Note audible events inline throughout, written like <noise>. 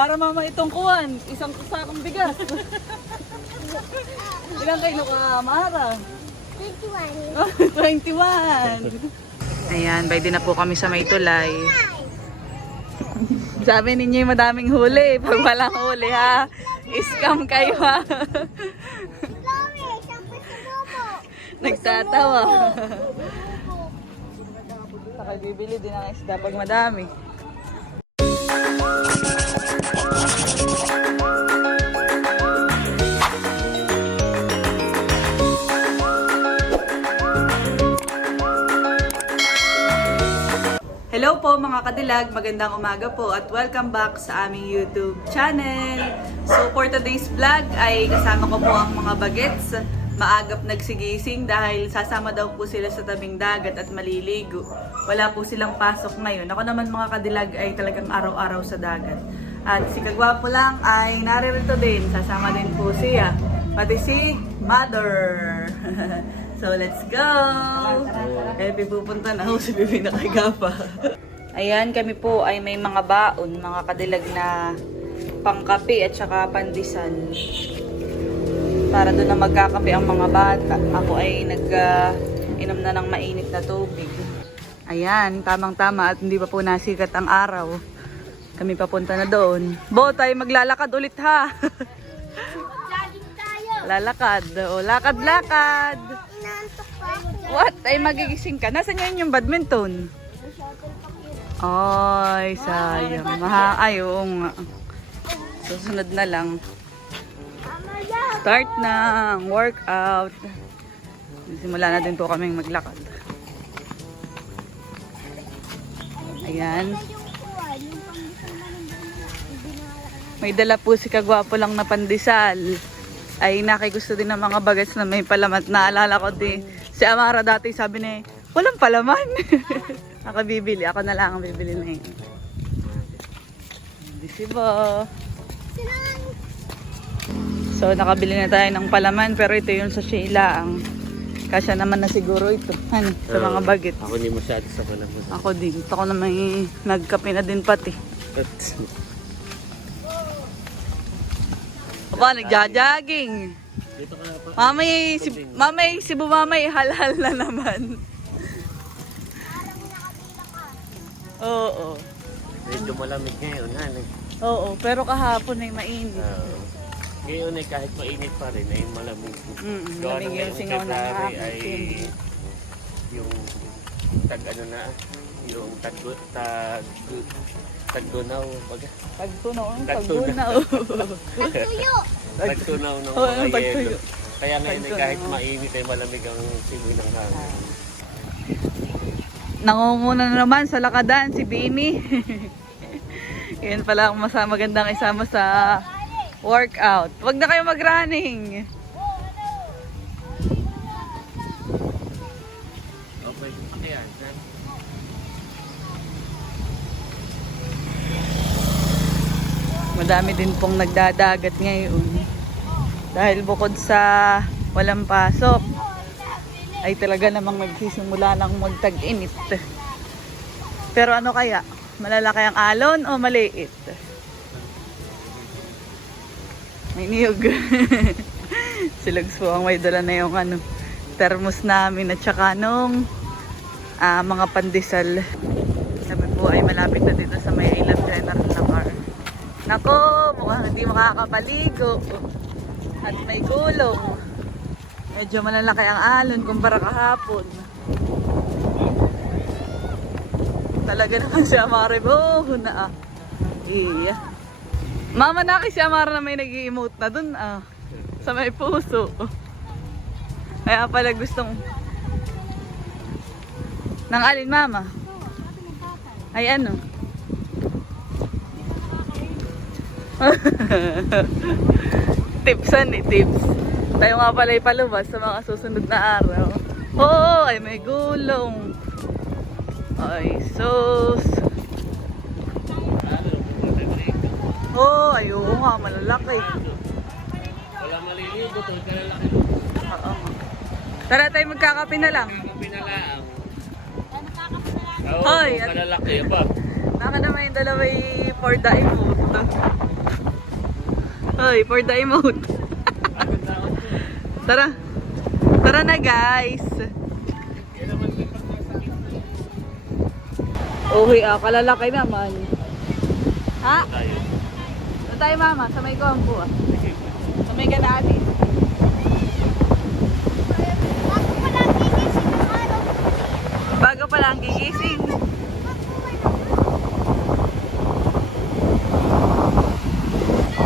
Para mama itong kuwan, isang sakong bigas. <laughs> Ilang kilo ka, Mara? 21. 21. <laughs> Ayan, by din na po kami sa may tulay. Sabi ninyo yung madaming huli. Pag walang huli ha, scam kayo ha. Nagtatawa. Saka bibili din ng isda pag madami. Hello po mga kadilag, magandang umaga po at welcome back sa aming YouTube channel. So for today's vlog ay kasama ko po ang mga bagets. Maagap nagsigising dahil sasama daw po sila sa tabing dagat at maliligo. Wala po silang pasok ngayon. Ako naman mga kadilag ay talagang araw-araw sa dagat. At si Kagwapo lang ay naririto din. Sasama din po siya. Pati si Mother. <laughs> so let's go! Eh, pupunta na ako si Bibi na kagapa. <laughs> Ayan, kami po ay may mga baon, mga kadilag na pangkape at saka pandesal. Para doon na magkakape ang mga bata. Ako ay nag-inom na ng mainit na tubig. Ayan, tamang-tama at hindi pa po nasikat ang araw. Kami papunta na doon. Bo, tayo maglalakad ulit ha. Lalakad. O, lakad-lakad. What? Ay magigising ka. Nasaan yun yung badminton? Ay, sayang. Maha, ay. Susunod na lang. Start ng workout. Simula na din po kaming maglakad. Ayan. May dala po si Kagwapo lang na pandesal. Ay nakigusto din ng mga bagets na may palamat. Naalala ko din. Si Amara dati sabi niya, walang palaman. <laughs> ako bibili. Ako na lang ang bibili na yun. Sinangan. So nakabili na tayo ng palaman pero ito yung sa Sheila ang kasya naman na siguro ito. Ano, sa mga bagets. Ako hindi masyado sa panahon. Ako din. Ito ko na may nagkape na din pati. <laughs> Aba, nagja-jogging. Dito ka na pa. Mamay, si, mamay, si Bumamay, halal na naman. Oo, Medyo malamig ngayon, han. eh. oo, pero kahapon ay mainit. Oo. ngayon ay kahit mainit pa rin, ay malamig. Mm, Gawa lamig ng yung ngayong singaw ng February ay hapon. yung tag ano na, yung tag tag tagdunaw, baga. Pagtunaw, Pagtunaw. pagtunaw. Tuyo. <laughs> Tagtunaw ng Oo, mga pagtuyo. yelo. Kaya ngayon ay Pagtunaw. kahit mainit ay malamig ang simoy ng hangin. Nangunguna na naman sa lakadan si Bini. <laughs> Yan pala ang masa magandang isama sa workout. Huwag na kayo mag-running. Madami din pong nagdadagat ngayon. Dahil bukod sa walang pasok, ay talaga namang magsisimula ng magtag-init. Pero ano kaya? Malalaki ang alon o maliit? May niyog. <laughs> Silags po ang may dala na yung ano, thermos namin at saka nung ah, mga pandesal. Sabi po ay malapit na dito sa may Island General na car. Nako, mukhang hindi makakapaligo. At may gulong. Medyo malalaki ang alon kumpara kahapon. Talaga naman si Amare Boho na ah. Iya. Mama na si Amara na may nag emote na dun ah. Sa may puso. Kaya pala gustong... Nang alin mama? Ay ano? <laughs> tips eh, tips. Tayo nga pala ipalabas sa mga susunod na araw. Oo, ay may gulong. Ay, sus. Oo, ay oo nga, malalaki. Wala maliligo, tulad ka lalaki. Oo. Tara tayo magkakape na lang. Ang pinalaang. Nakakapala. Oo, Hoy, kung kalalaki ba? Naka naman yung dalaway for the food. Hoy, for the emote. Tara. Tara na guys. Uy, ah, kalalaki naman. Ha? Saan tayo mama? Sa may kuwampo ah. Sa may ganati. Bago pa lang gigising ng araw. Bago pa lang gigising.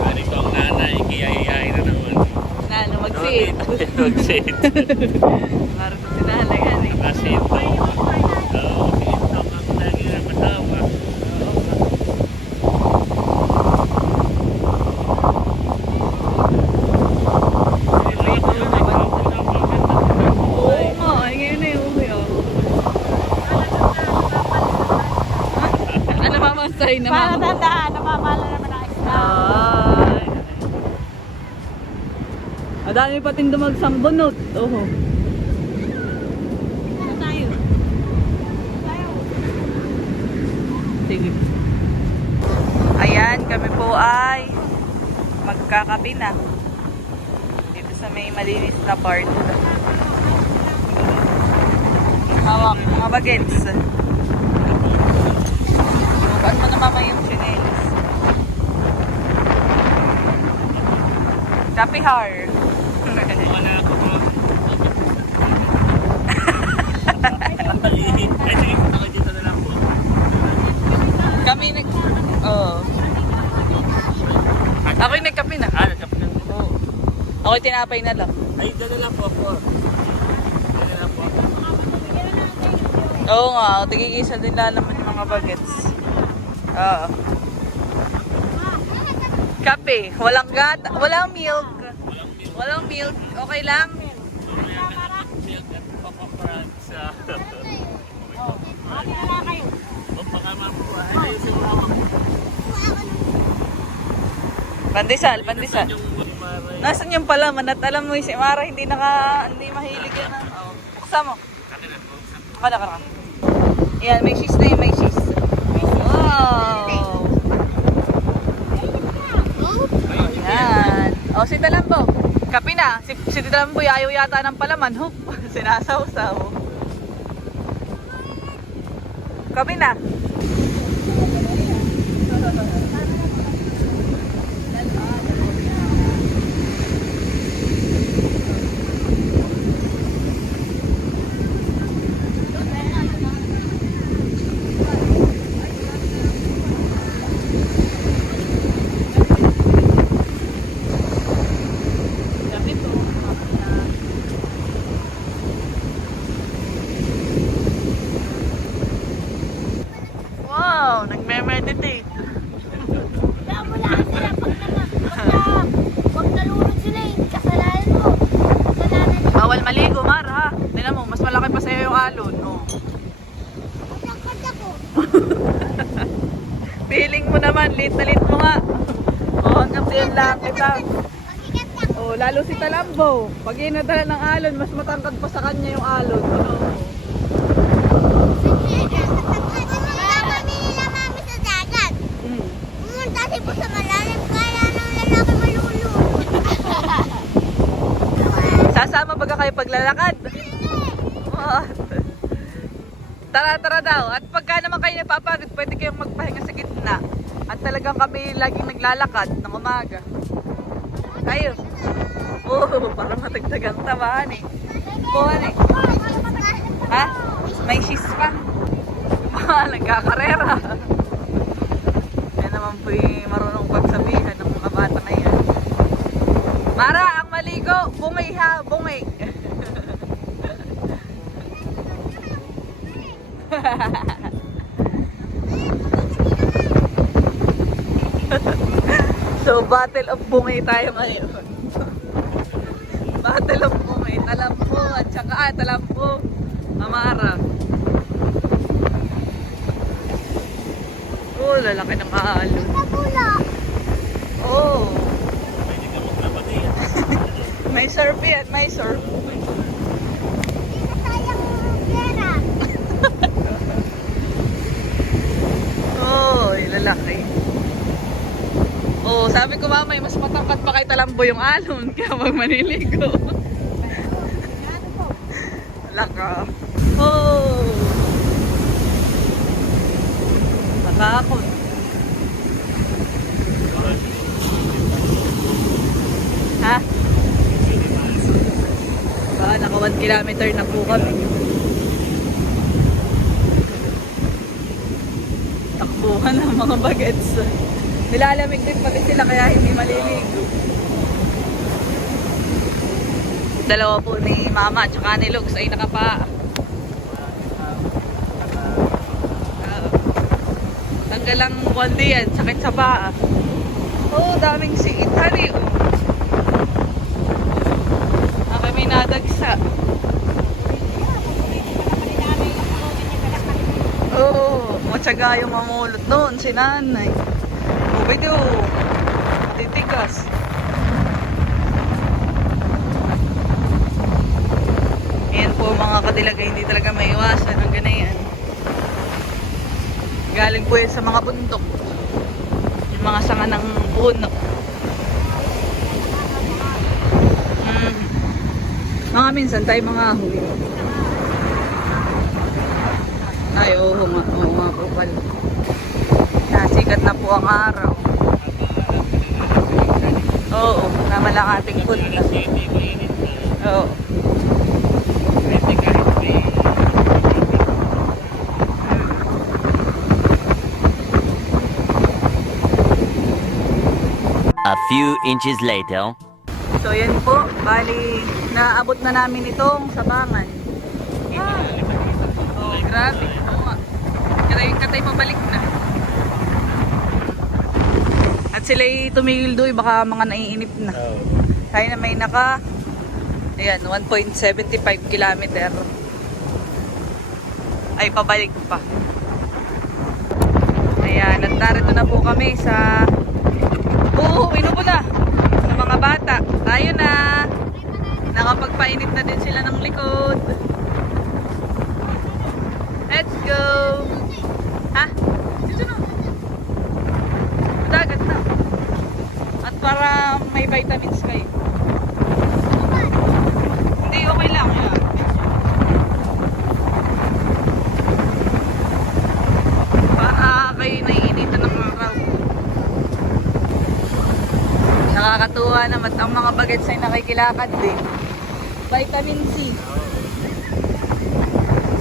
Ganito ang nanay, kiyayay na naman. Na, ano, mag-sit. Mag-sit. Parang sa sinalagan eh. Nakasit. Oo, ito ang lagi na kasama. Oo nga, ay ngayon na yung uwi ah. Ano mama sa'yo na Para mama? tandaan, namamala naman ang isda. Ay. Madami pa ting dumagsang bunot. Oho. Ano tayo? Sige. Ayan, kami po ay magkakapi na. Dito sa may malinis na part. Hawak, mga bagets. Bukas mo na mama yung chinelis. Kapi har. Kami nag... Oo. Ako'y nagkapi na. Ah, nagkapitan ko. Oo. Ako'y tinapay na lang. Ay, dala lang po ako. Dala lang po ako. Oo nga, tigigisa din lang naman yung mga bagets. Oo. Kape, walang gata, walang milk. Walang milk, okay lang. Pandesal, pandesal. Nasaan yung palaman at alam mo si Mara hindi naka, hindi mahilig yan. Oh. Buksan mo. Kada ka Ayan, may cheese na yun, may cheese. Wow! Ayan. O, si Talambo. Kapi na. Si, si Talambo ayaw yata ng palaman. Hook. <laughs> Sinasawsaw. Kapi na. Kapi po. Wow, nagme-meditate. Wala mo lang sila pag naman. Basta, huwag nalunod sila eh. Kasalanan mo. Kasalanan niya. Bawal maligo, Mar, ha? Tingnan mo, mas malaki pa sa'yo yung alon. Oh. Ang kanta ko. Feeling mo naman, late na late mo nga. Oh, hanggang din lang kita. Mag-ingat lang. Oh, lalo si Talambo. Pag inadala ng alon, mas matangkad pa sa kanya yung alon. Ano? Sa sa. Sasama baga kayo paglalakad? What? Tara, tara daw. At pagka naman kayo napapagod, pwede kayong magpahinga sa gitna. At talagang kami laging naglalakad ng umaga. Tayo. Oo, oh, parang matagdagang tamaan eh. Buwan eh. Ha? May cheese pa. Ah, nagkakarera. Yan naman po yung marunong pagsabihan ng mga bata na yan. Mara, ang maligo, bungay ha, bungay. <laughs> so, battle of bungay tayo ngayon. battle of bungay, talampo at saka, ah, talampo, mamara. Oh, lalaki ng aalon. Kabula. Oh, <laughs> may surf yan, may surf. Hindi na sayang pera. Oh, lalaki. Oh, sabi ko mamay, mas matangkad tatakbo yung alon, <laughs> kaya wag maniligo. Laka. Oh! Nakakot. Ha? Ba, naka 1 kilometer na po kami. Takbuhan ng mga bagets. Nilalamig din pati sila kaya hindi maliligo. Dalawa po ni Mama at saka ni Lugs ay nakapa. Ah, Tanggal ang bonde yan, sakit sa paa. Oh, daming siit. Hali, oh. Okay, may nadagsa. Oo, matyaga yung mamulot doon, si nanay. Pwede oh. Matitigas. Ayan po mga kadilag, hindi talaga may iwasan ang ganayan. Galing po yan sa mga bundok. Yung mga sanga ng puno. Mm. Mga minsan tayo mga huli. Ay, oo nga, oo nga po pala. Nasikat na po ang araw. Oo, naman lang ating punta. Na. Oo. A few inches later. So yan po, bali, naabot na namin itong sabangan. Oh, grabe. Oo. Katay, katay pabalik na. At sila'y tumigil doon, baka mga naiinip na. Oo. Tayo na may naka, ayan, 1.75 kilometer. Ay, pabalik pa. Ayan, at narito na po kami sa... Oo, inupo na. Sa mga bata. Tayo na. Nakapagpainit na din sila ng likod. Let's go! Ha? Dito na. Dagat na. At para may vitamins kayo. Hindi, okay lang. Yan. Para kayo naiinitan ng araw. Nakakatuwa naman bagets ay nakikilakad din. Vitamin C.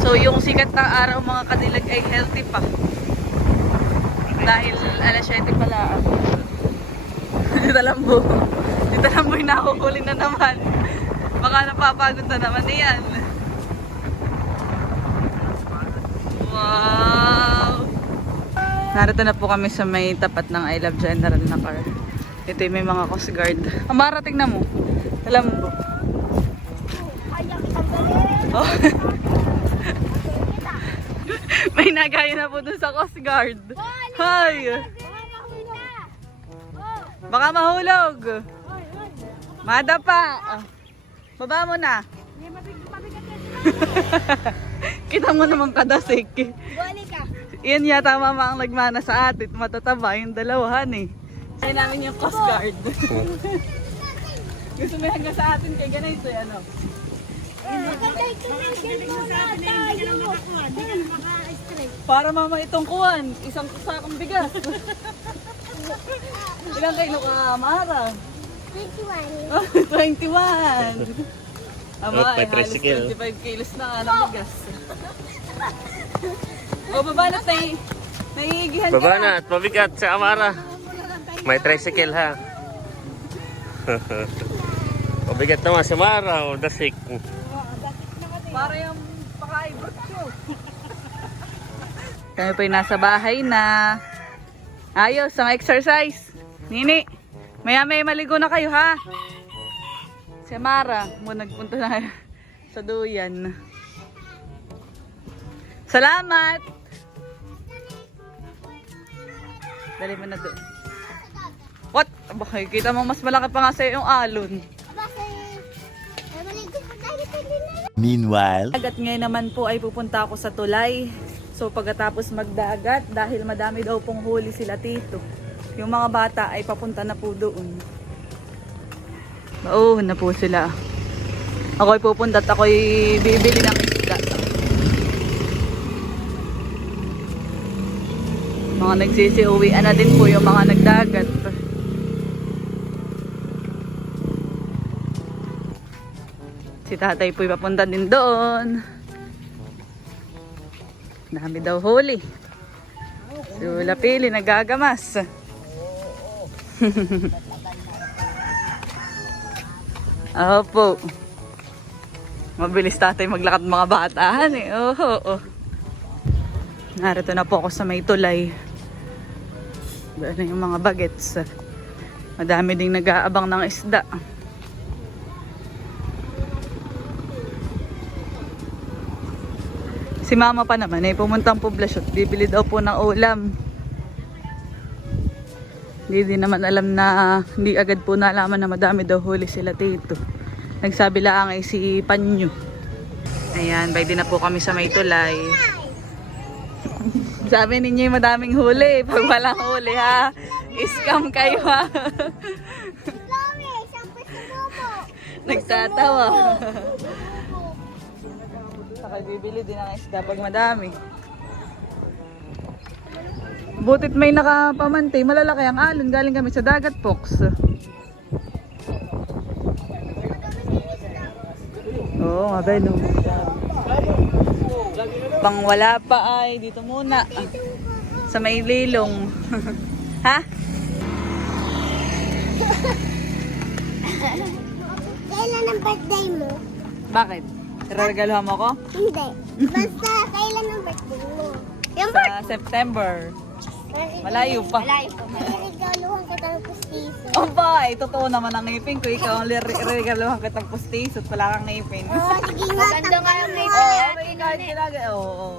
So yung sikat ng araw mga kadilag ay healthy pa. Dahil alas 7 pala. <laughs> Dito lang po. Dito lang po yung nakuhuli na naman. Baka napapagod na naman yan. Wow! Narito na po kami sa may tapat ng I Love General na car. Ito yung may mga Coast Guard. Ang mara, tingnan mo. Alam mo. Oh. <laughs> may nagaya na po dun sa Coast Guard. Hi! Baka mahulog. oy. Madapa. Oh. Baba mo na. <laughs> Kita mo naman kadasik. Yan yata mama ang nagmana sa atin. Matataba yung dalawahan eh. Kaya namin yung Coast Guard. <laughs> Gusto mo hanggang sa atin kay ganito eh, ano? Tayo. Maka-strike. Para mama itong kuwan, isang sakong bigas. <laughs> Ilang kilo ka, Mara? 21. 21. Aba, Oh, ay halos tricycle. 25 kilos na nga ng bigas. o, babanat na Naiigihan ka Baba na at mabigat sa Amara. May tricycle ha. <laughs> Mabigat naman si Amara o dasik. Para yung paka-ibot ko. Kami po nasa bahay na. Ayos, ang exercise. Nini, maya may maligo na kayo ha. Si Mara, mo nagpunta na <laughs> sa duyan. Salamat! Dali mo na doon. What? Aba, kita mo mas malaki pa nga sa'yo yung alon. Meanwhile. At ngayon naman po ay pupunta ako sa tulay. So pagkatapos magdagat, dahil madami daw pong huli sila tito, yung mga bata ay papunta na po doon. Oo, na po sila. Ako'y pupunta at ako'y bibili ng isda. Mga nagsisiuwi na din po yung mga nagdagat. Si tatay po'y papunta din doon. Dami daw huli. So, lapili, nagagamas. <laughs> Opo. Mabilis tatay maglakad mga bataan eh. Oo, oo. Narito na po ako sa may tulay. Doon yung mga bagets. Madami ding nag-aabang ng isda. Si mama pa naman eh, pumuntang poblasyon. Bibili daw po ng ulam. Hindi din naman alam na, hindi agad po nalaman na madami daw huli sila dito. Nagsabi lang ay si Panyo. Ayan, bay din na po kami sa may tulay. <laughs> Sabi ninyo yung madaming huli. Pag walang huli ha, scam kayo ha. <laughs> Nagtatawa. Saka bibili din ng isda pag madami. Butit may nakapamantay, malalaki ang alon. Galing kami sa dagat, Fox. Oo, nga ba, no? Pang wala pa ay, dito muna. Sa may lilong. <laughs> ha? Kailan ang birthday mo? Bakit? Regaluhan mo ko? Hindi. Basta kailan ang birthday mo? Yung Sa September. Malayo pa. Malayo pa. Regaluhan kita ng pustiso. Opa, eh, totoo naman ang ngipin ko. Ikaw ang lir- regaluhan kitang pustis at wala kang ngipin. Oh, sige nga. Ganda nga yung Oo, oh, may kahit kinaga. Oo, oo.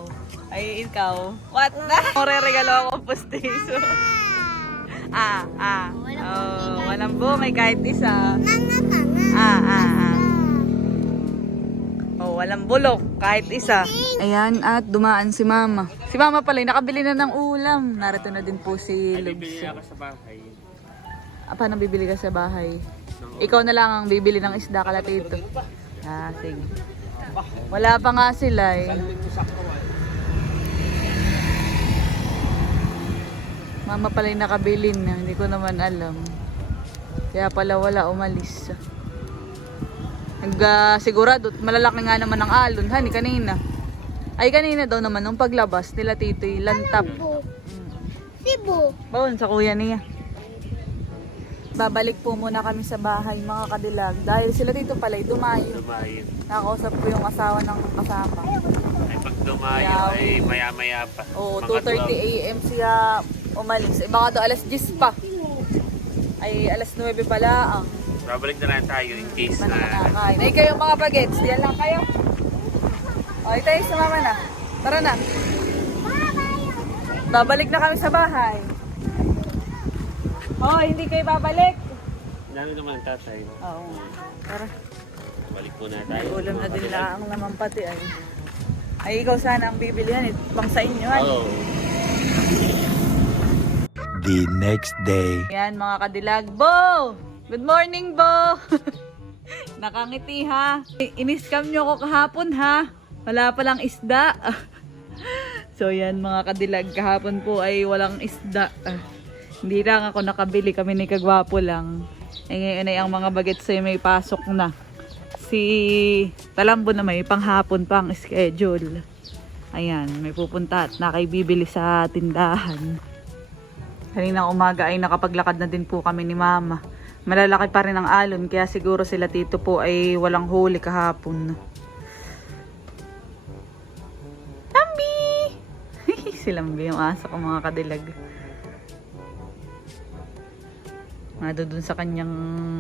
Ay, ikaw. What na? Mare-regalo ako pustis. ah, ah. Oh, walang bungay kahit isa. Nanga ka nga. Ah, ah, ah. Walang bulok kahit isa. Ayan, at dumaan si Mama. Si Mama pala, nakabili na ng ulam. Narito na din po si Bibili Lubs. ako sa bahay. Ah, paano bibili ka sa bahay? Ikaw na lang ang bibili ng isda kala tito. Ah, sige. Wala pa nga sila eh. Mama pala yung nakabili na, hindi ko naman alam. Kaya pala wala umalis. Nag, ah, sigurado, malalaki nga naman ang alon, hani, kanina. Ay, kanina daw naman, nung paglabas nila tito'y lantap. Cebu. Cebu. Bawon sa kuya niya. Babalik po muna kami sa bahay mga kadilag dahil sila dito pala'y dumayo. Dumayo. Nakausap ko yung asawa ng kasama. Ay pag dumayo Yaw. ay maya-maya pa. Oo, Mga 2.30 a.m. siya umalis. Eh, baka daw alas 10 pa. Ay, alas 9 pala ang Babalik na lang tayo in case na nakakain. Ay, kayo mga bagets, diyan lang kayo. Okay tayo, sumama na. Tara na. Babalik na kami sa bahay. Oh, hindi kayo babalik. Dami naman ang tatay. Oo. Tara. Balik muna tayo. Ulam na din lang naman pati ay. Ay, ikaw sana ang bibilihan. Ito pang sa inyo. ay. Oo. The next day. Yan mga kadilag. Bo! Good morning, Bo! <laughs> Nakangiti ha. Iniskam nyo ako kahapon ha. Wala palang isda. <laughs> so yan mga kadilag. Kahapon po ay walang isda. Hindi lang ako nakabili. Kami ni Kagwapo lang. Eh, ngayon ay ang mga bagets ay may pasok na. Si Talambo na may panghapon pang schedule. Ayan, may pupunta at nakaibibili sa tindahan. Kaninang umaga ay nakapaglakad na din po kami ni Mama. Malalaki pa rin ang alon kaya siguro sila tito po ay walang huli kahapon. Lambi! si Lambi yung aso ko mga kadilag. Nado dun sa kanyang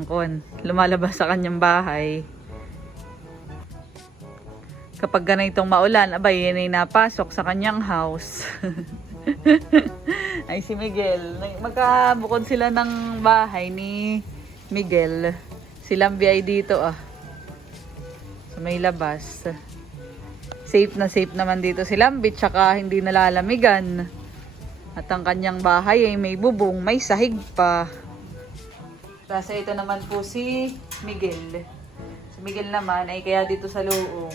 kuwan, lumalabas sa kanyang bahay. Kapag ganitong maulan, abay, yan ay napasok sa kanyang house. <laughs> ay si Miguel. Magkabukod sila ng bahay ni Miguel. Si Lambi ay dito ah. Sa may labas. Safe na safe naman dito si Lambi tsaka hindi nalalamigan. At ang kanyang bahay ay may bubong, may sahig pa. Kasi ito naman po si Miguel. Si Miguel naman ay kaya dito sa loob.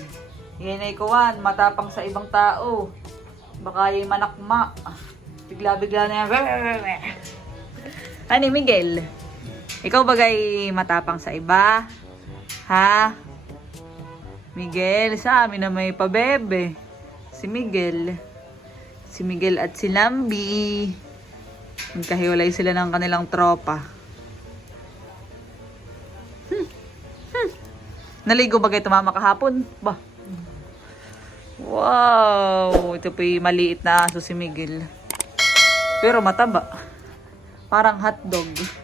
Yan ay kuwan, matapang sa ibang tao. Baka yung manakma. Bigla-bigla na yan. <laughs> Ano Miguel? Ikaw bagay matapang sa iba? Ha? Miguel, sa amin na may pabebe. Si Miguel. Si Miguel at si Lambi. Magkahiwalay sila ng kanilang tropa. Hmm. Hmm. Naligo ba kayo tumama kahapon? Ba? Wow! Ito po yung maliit na aso si Miguel. Pero mataba. Parang hotdog.